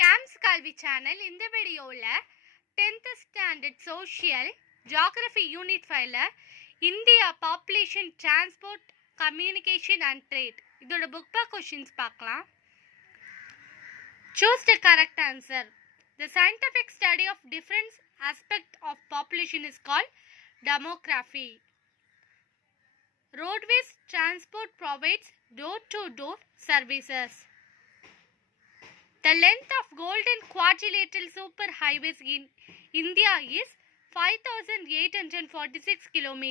CAMS Kalvi channel. இந்த வீடியோவில் 10th standard social geography unit 5 India population transport communication and trade இதோட book back questions பார்க்கலாம். Choose the correct answer. The scientific study of different aspects of population is called demography. Roadways transport provides door-to-door services. The length of golden quadrilateral superhighways in India is 5,846 km.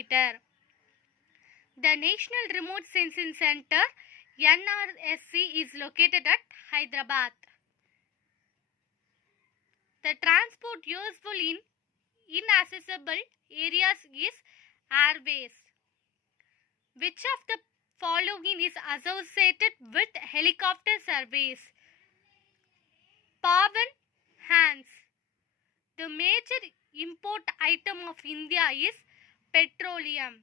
The National Remote Sensing Center NRSC is located at Hyderabad. The transport useful in inaccessible areas is airways. Which of the following is associated with helicopter service? Pavan hands. The major import item of India is petroleum.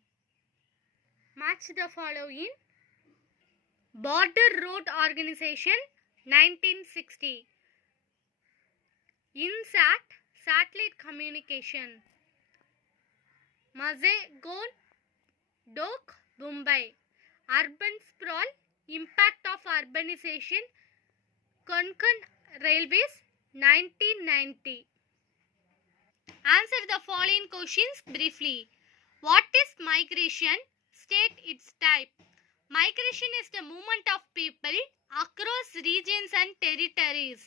Match the following. Border Road Organization 1960. INSAT satellite communication. Mazagon Dock Mumbai. Urban sprawl, impact of urbanization, Konkan Railways 1990. Answer the following questions briefly. What is migration? State its type. Migration is the movement of people across regions and territories.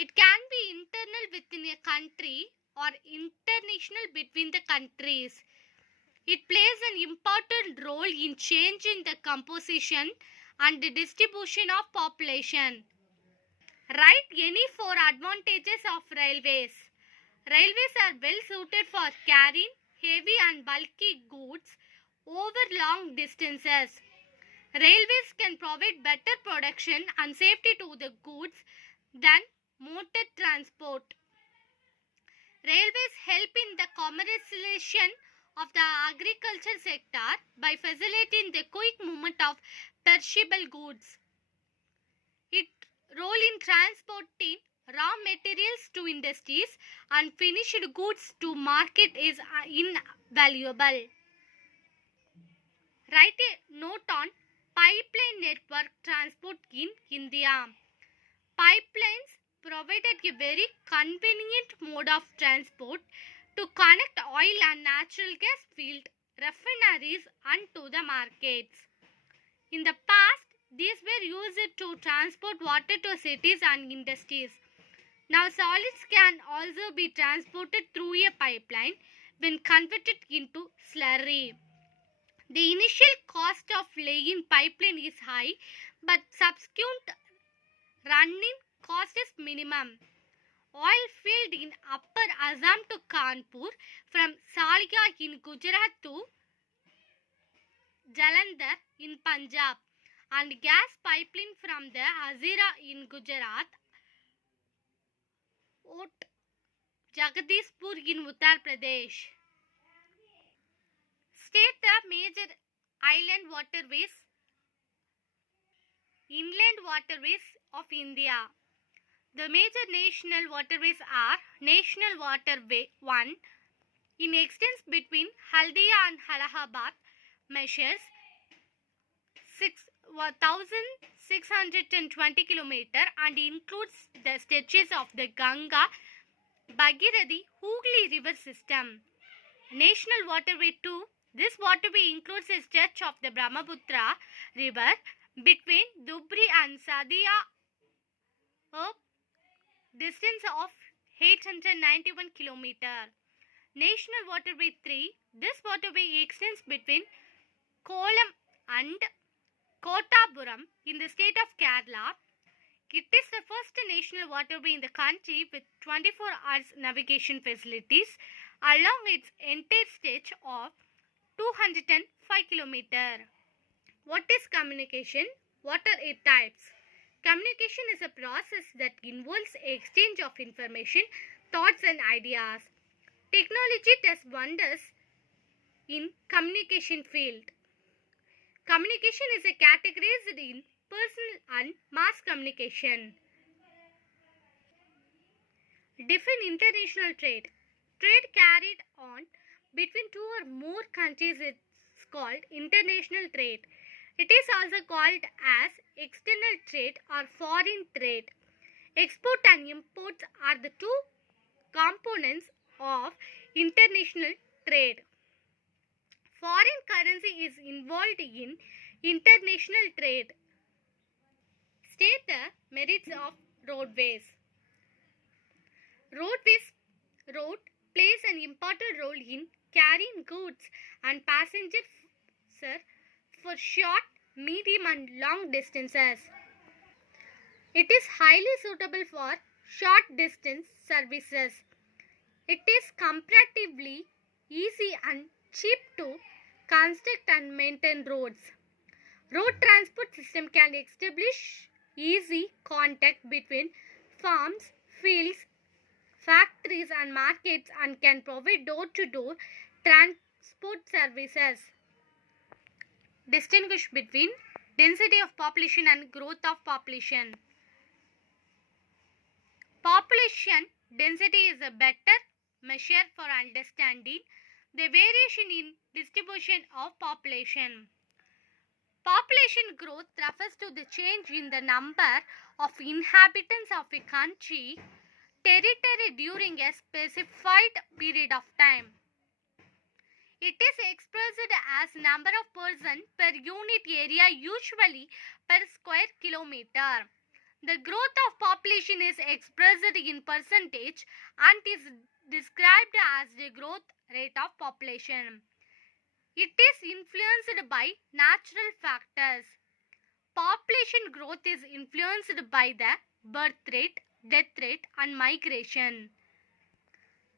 It can be internal within a country or international between the countries. It plays an important role in changing the composition and the distribution of population. Write any 4 advantages of railways. Railways are well suited for carrying heavy and bulky goods over long distances. Railways can provide better production and safety to the goods than motor transport. Railways help in the commercialization of the agriculture sector by facilitating the quick movement of perishable goods. Its role in transporting raw materials to industries and finished goods to market is invaluable. Write a note on pipeline network transport in India. Pipelines provided a very convenient mode of transport to connect oil and natural gas field refineries and to the markets. In the past, these were used to transport water to cities and industries. Now, solids can also be transported through a pipeline when converted into slurry. The initial cost of laying pipeline is high, but subsequent running cost is minimum. Oil field in Upper Assam to Kanpur, from Salga in Gujarat to Jalandhar in Punjab, and gas pipeline from the Hazira in Gujarat to Jagadishpur in Uttar Pradesh. State the major island waterways, inland waterways of India. The major national waterways are National Waterway 1 in extends between Haldia and Allahabad, measures 1,620 km and includes the stretches of the Ganga, Bhagirathi, Hooghly river system. National Waterway 2, this waterway includes a stretch of the Brahmaputra river between Dhubri and Sadia, a distance of 891 km. National Waterway 3, this waterway extends between Kollam and Kottapuram in the state of Kerala. It is the first national waterway in the country with 24 hours navigation facilities along its entire stretch of 205 km. What is communication? What are its types? Communication is a process that involves exchange of information, thoughts and ideas. Technology does wonders in communication field. Communication is categorized in personal and mass communication. Define international trade. Trade carried on between two or more countries is called international trade. It is also called as external trade or foreign trade. Export and imports are the two components of international trade. Foreign currency is involved in international trade. State the merits of roadways. Road plays an important role in carrying goods and passengers for short, medium and long distances. It is highly suitable for short distance services. It is comparatively easy and cheap to construct and maintain roads. Road transport system can establish easy contact between farms, fields, factories and markets and can provide door-to-door transport services. Distinguish between density of population and growth of population. Population density is a better measure for understanding the variation in distribution of population. Population growth refers to the change in the number of inhabitants of a country, territory during a specified period of time. It is expressed as number of persons per unit area, usually per square kilometer. The growth of population is expressed in percentage and is described as the growth rate of population. It is influenced by natural factors. Population growth is influenced by the birth rate, death rate and migration.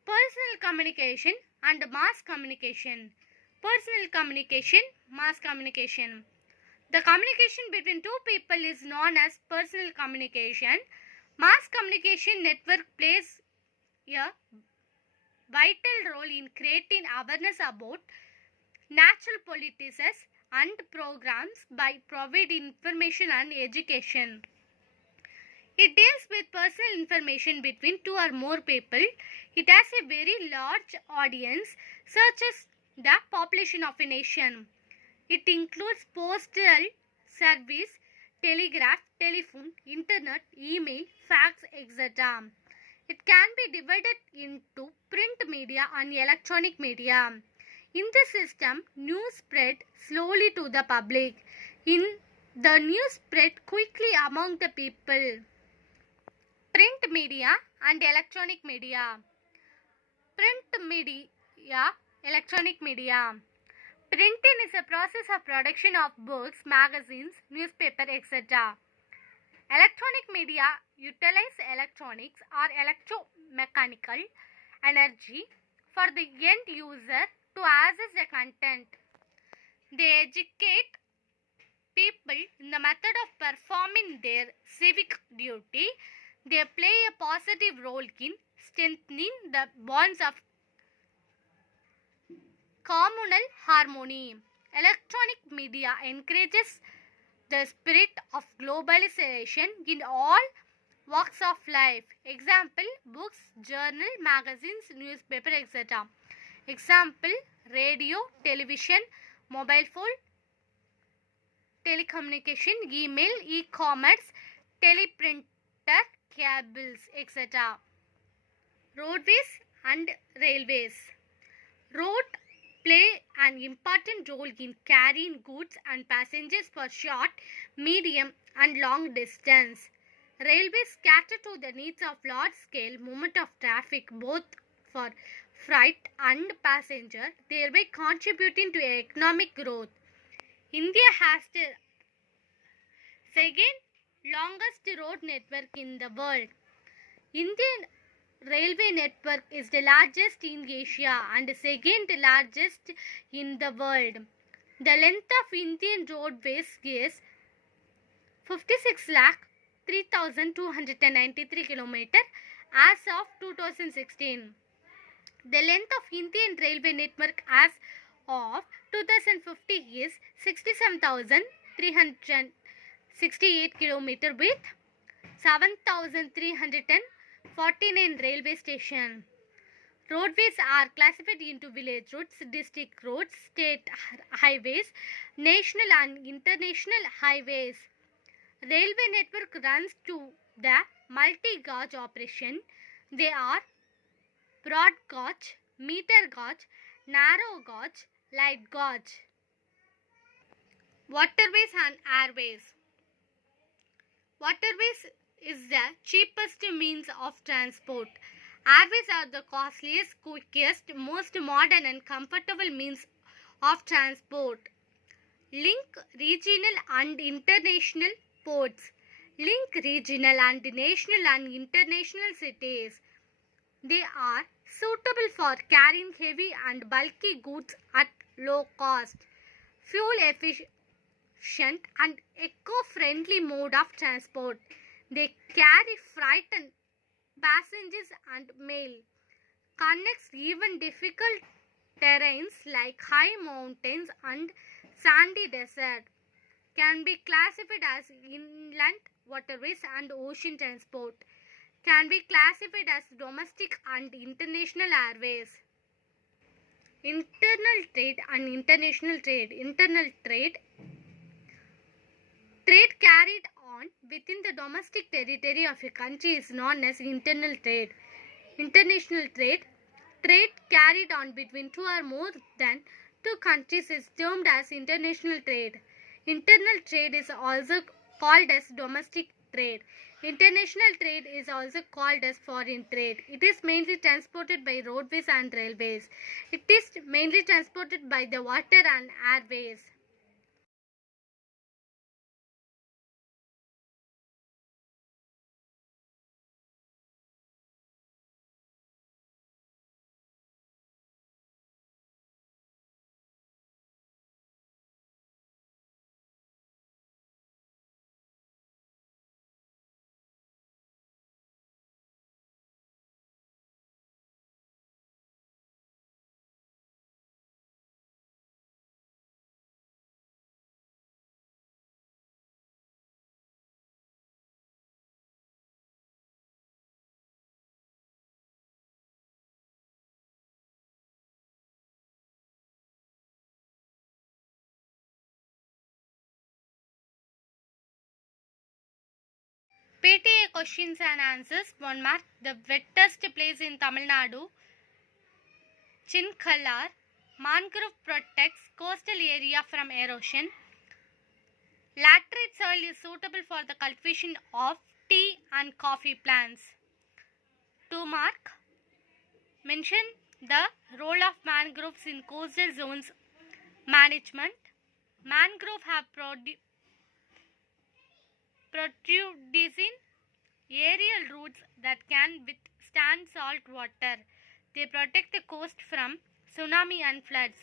Personal communication and mass communication. Personal communication, mass communication. The communication between two people is known as personal communication. Mass communication network plays a vital role in creating awareness about natural policies and programs by providing information and education. It deals with personal information between two or more people. It has a very large audience, such as the population of a nation. It includes postal service, telegraph, telephone, internet, email, fax, etc. It can be divided into print media and electronic media. In this system, news spread slowly to the public. The news spread quickly among the people. Print media and electronic media. Print media, electronic media. Printing is a process of production of books, magazines, newspaper, etc. Electronic media utilize electronics or electromechanical energy for the end user to access the content. They educate people in the method of performing their civic duty. They play a positive role in strengthening the bonds of communal harmony. Electronic media encourages the spirit of globalization in all walks of life. Example, books, journal, magazines, newspaper, etc. Example, radio, television, mobile phone, telecommunication, email, e-commerce, teleprinter, cables, etc. Roadways and railways. Road play an important role in carrying goods and passengers for short, medium and long distance. Railways cater to the needs of large-scale movement of traffic both for freight and passenger, thereby contributing to economic growth. India has the second longest road network in the world. Indian railway network is the largest in Asia and the second largest in the world. The length of Indian roadways is 56,03,293 km as of 2016. The length of Indian railway network as of 2050 is 67,368 km with 7,314 49 railway station. Roadways are classified into village routes, district roads, state highways, national and international highways. Railway network runs to the multi-gauge operation. They are broad gauge, meter gauge, narrow gauge, light gauge. Waterways and airways. Waterways is the cheapest means of transport. Airways are the costliest, quickest, most modern and comfortable means of transport. Link regional and international ports. Link regional and national and international cities. They are suitable for carrying heavy and bulky goods at low cost. Fuel efficient and eco-friendly mode of transport. They carry freight and passengers and mail. Connects even difficult terrains like high mountains and sandy desert. Can be classified as inland waterways and ocean transport. Can be classified as domestic and international airways. Internal trade and international trade. Internal trade. Trade carried on within the domestic territory of a country is known as internal trade. International trade. Trade carried on between two or more than two countries is termed as international trade. Internal trade is also called as domestic trade. International trade is also called as foreign trade. It is mainly transported by roadways and railways. It is mainly transported by the water and airways. PTA questions and answers. 1 mark. The wettest place in Tamil Nadu, Chinkallar. Mangrove protects coastal area from erosion. Laterite soil is suitable for the cultivation of tea and coffee plants. 2 mark. Mention the role of mangroves in coastal zones management. Mangrove have protrudition aerial roots that can withstand salt water. They protect the coast from tsunami and floods.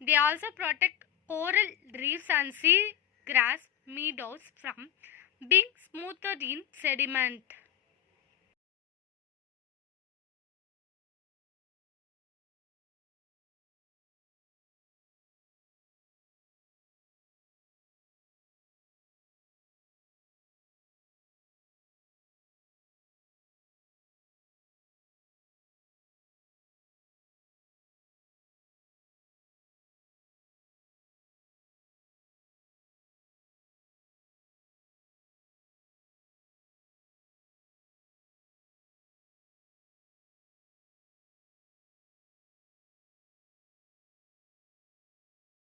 They also protect coral reefs and sea grass meadows from being smoothed in sediment.